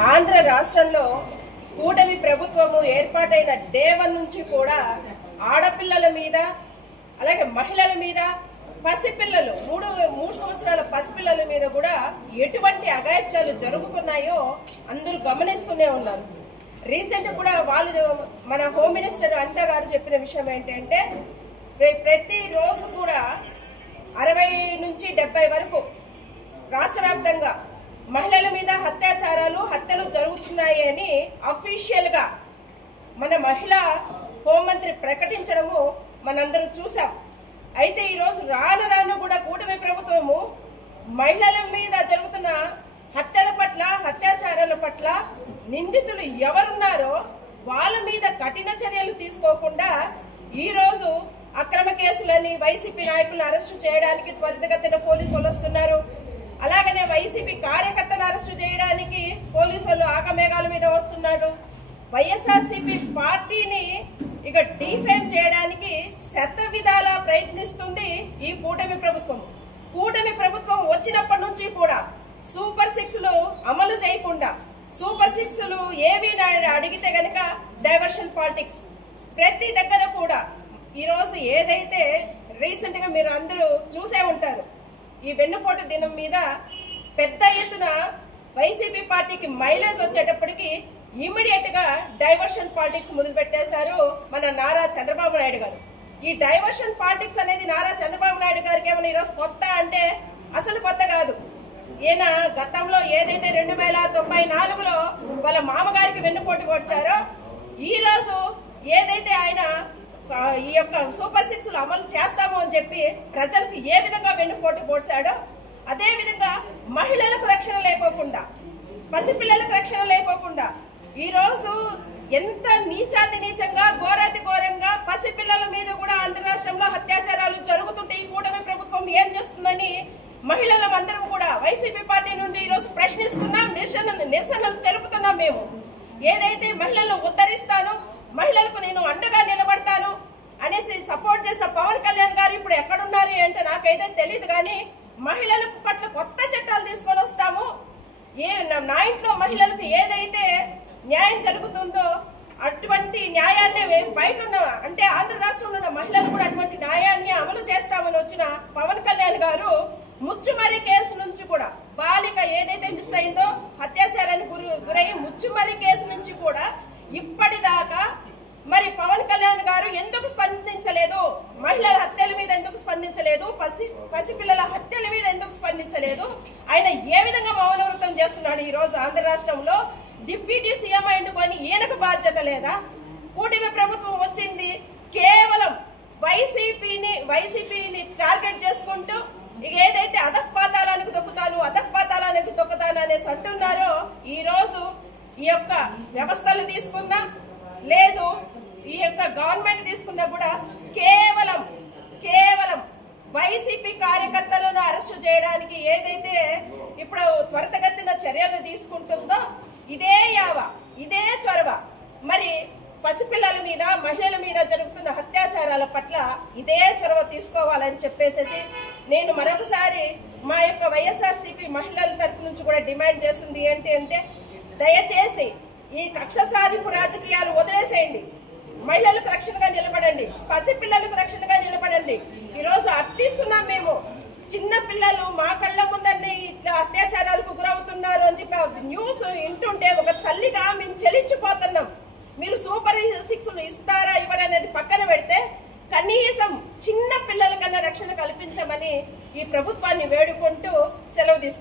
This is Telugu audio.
ఆంధ్ర రాష్ట్రంలో కూటమి ప్రభుత్వము ఏర్పాటైన డే 1 నుంచి కూడా ఆడపిల్లల మీద అలాగే మహిళల మీద పసిపిల్లలు మూడు సంవత్సరాల పసిపిల్లల మీద కూడా ఎటువంటి అఘాయిత్యాలు జరుగుతున్నాయో అందరూ గమనిస్తూనే ఉన్నారు. రీసెంట్ కూడా మన హోమ్ మినిస్టర్ అనిత గారు చెప్పిన విషయం ఏంటంటే ప్రతిరోజు కూడా 60 నుంచి 70 వరకు రాష్ట్ర వ్యాప్తంగా మహిళల మీద హత్యలు జరుగుతున్నాయి అని అఫీషియల్ గా మన మహిళా హోంమంత్రి ప్రకటించడము మనందరూ చూసాం. అయితే ఈరోజు రాను కూడా కూటమి ప్రభుత్వము మహిళల మీద జరుగుతున్న హత్యల పట్ల అత్యాచారాల పట్ల నిందితులు ఎవరున్నారో వాళ్ళ మీద కఠిన చర్యలు తీసుకోకుండా ఈరోజు అక్రమ కేసులని వైసీపీ నాయకులను అరెస్టు చేయడానికి త్వరితగతిన పోలీసులు వస్తున్నారు. అలాగనే వైసీపీ కార్యకర్తను అరెస్టు చేయడానికి పోలీసులు ఆగమేఘాల మీద వస్తున్నారు. వైఎస్ఆర్సీపీ పార్టీని ఇక డిఫేమ్ చేయడానికి శత విధాల ప్రయత్నిస్తుంది ఈ కూటమి ప్రభుత్వం. కూటమి ప్రభుత్వం వచ్చినప్పటి నుంచి కూడా సూపర్ 6లు అమలు చేయకుండా సూపర్ 6లు ఏవి అడిగితే గనక డైవర్షన్ పాలిటిక్స్ ప్రతి దగ్గర కూడా ఈరోజు ఏదైతే రీసెంట్ గా మీరు అందరూ చూసే ఉంటారు, ఈ వెన్నుపోటు దినం మీద పెద్ద ఎత్తున వైసీపీ పార్టీకి మైలేజ్ వచ్చేటప్పటికి ఇమీడియట్ గా డైవర్షన్ పాలిటిక్స్ మొదలు పెట్టేశారు మన నారా చంద్రబాబు నాయుడు గారు. ఈ డైవర్షన్ పాలిటిక్స్ అనేది నారా చంద్రబాబు నాయుడు గారికి ఏమైనా ఈరోజు కొత్త అంటే అసలు కొత్త కాదు. ఈయన గతంలో ఏదైతే 2094లో వాళ్ళ మామగారికి వెన్నుపోటు పొడిచారో ఈ రోజు ఏదైతే ఆయన ఈ యొక్క సూపర్ 6లు అమలు చేస్తాము అని చెప్పి ప్రజలకు ఏ విధంగా వెన్నుపోటు పొడిచాడో అదే విధంగా మహిళలకు రక్షణ లేకోకుండా పసిపిల్లలకు రక్షణ లేకోకుండా ఈ రోజు ఎంత నీచంగా ఘోరాతి ఘోరంగా పసిపిల్లల మీద కూడా ఆంధ్ర రాష్ట్రంలో అత్యాచారాలు జరుగుతుంటే ఈ కూటమి ప్రభుత్వం ఏం చేస్తుందని మహిళలం అందరం కూడా వైసీపీ పార్టీ నుండి ఈ రోజు ప్రశ్నిస్తున్నాం, నిరసనలు తెలుపుతున్నాం. మేము ఏదైతే మహిళలను ఉద్ధరిస్తాను, మహిళలకు నేను అండగా నిలబడతాను అనేసి సపోర్ట్ చేసిన పవన్ కళ్యాణ్ గారు ఇప్పుడు ఎక్కడున్నారు ఏంటో నాకైతే తెలియదు. కానీ మహిళల పట్ల కొత్త చట్టాలు తీసుకొని వస్తాము, నా ఇంట్లో మహిళలకు ఏదైతే న్యాయం జరుగుతుందో అటువంటి న్యాయాన్ని బయట ఉన్న అంటే ఆంధ్ర రాష్ట్రంలో ఉన్న మహిళలు కూడా అటువంటి న్యాయాన్ని అమలు చేస్తామని వచ్చిన పవన్ కళ్యాణ్ గారు ముచ్చుమరి కేసు నుంచి కూడా బాలిక ఏదైతే మిస్ అయిందో అత్యాచారానికి గురయ్యి ముచ్చుమరి కేసు నుంచి కూడా ఇప్పటిదాకా మరి పవన్ కళ్యాణ్ గారు ఎందుకు స్పందించలేదు, మహిళల హత్యల మీద ఎందుకు స్పందించలేదు, పసిపిల్లల హత్యల మీద ఎందుకు స్పందించలేదు, ఆయన ఏ విధంగా మౌనవ్రతం చేస్తున్నాడు? ఈ రోజు ఆంధ్ర రాష్ట్రంలో డిప్యూటీ సీఎం అయిండుకొని ఈయనకు బాధ్యత లేదా? కూటమి ప్రభుత్వం వచ్చింది కేవలం వైసీపీని టార్గెట్ చేసుకుంటూ ఇక ఏదైతే అధఃపాతాళానికి తొక్కుతాను అనేసి అంటున్నారో ఈ రోజు ఈ యొక్క వ్యవస్థలు తీసుకున్నా లేదు ఈ యొక్క గవర్నమెంట్ తీసుకున్నా కూడా కేవలం వైసీపీ కార్యకర్తలను అరెస్టు చేయడానికి ఏదైతే ఇప్పుడు త్వరితగతిన చర్యలు తీసుకుంటుందో ఇదే చొరవ మరి పసిపిల్లల మీద మహిళల మీద జరుగుతున్న అత్యాచారాల పట్ల ఇదే చొరవ తీసుకోవాలని చెప్పేసి నేను మరొకసారి మా యొక్క వైఎస్ఆర్సీపీ మహిళల తరపు నుంచి కూడా డిమాండ్ చేస్తుంది ఏంటి అంటే దయచేసి ఈ కక్ష సాధింపు రాజకీయాలు వదిలేసేయండి, మహిళలకు రక్షణగా నిలబడండి, పసిపిల్లలకు రక్షణగా నిలబడండి. ఈరోజు అర్థిస్తున్నాం మేము, చిన్న పిల్లలు మా కళ్ళ ముందన్నీ ఇట్లా అత్యాచారాలకు గురవుతున్నారు అని చెప్పి న్యూస్ వింటుంటే ఒక తల్లిగా మేము చెలించిపోతున్నాం. మీరు సూపర్ 6లు ఇస్తారా ఇవ్వరనేది పక్కన పెడితే కనీసం చిన్న పిల్లల కన్నా రక్షణ కల్పించమని ఈ ప్రభుత్వాన్ని వేడుకుంటూ సెలవు తీసుకుంటాం.